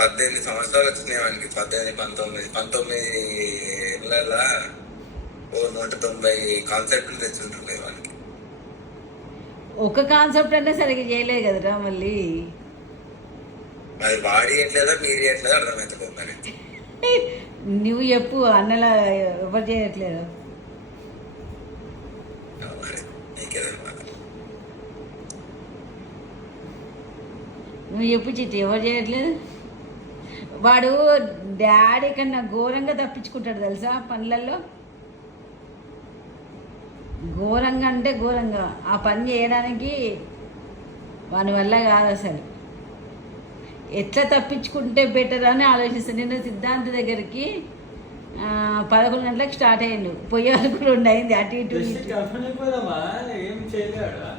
18 సంవత్సరాలు వచ్చినాయి వానికి. 19 ఏళ్ళ ఓ 190 కాన్సెప్ట్లు తెచ్చుంటున్నాయి వానికి. ఒక కాన్సెప్ట్ అంటే సరిగ్గా చేయలేదు కదరా మళ్ళీ. అది వాడి ఎట్లేదా మీరు ఎట్లేదా అర్థమవుతుంది మరి. నువ్వు చెప్పు, అన్నలా ఎవరు చేయట్లేదు. నువ్వు చెప్పు చిట్టి, ఎవరు చేయట్లేదు. వాడు డాడీ కన్నా ఘోరంగా తప్పించుకుంటాడు తెలుసా పనులలో. ఘోరంగా అంటే ఘోరంగా ఆ పని చేయడానికి వాని వల్ల కాదు అసలు. ఎట్లా తప్పించుకుంటే బెటర్ అని ఆలోచిస్తాను. నిన్న సిద్ధాంత్ దగ్గరికి 11 గంటలకు స్టార్ట్ అయ్యిండు, పోయే వరకు 2 అయింది. అటు ఇటు ఏం చేయలేడా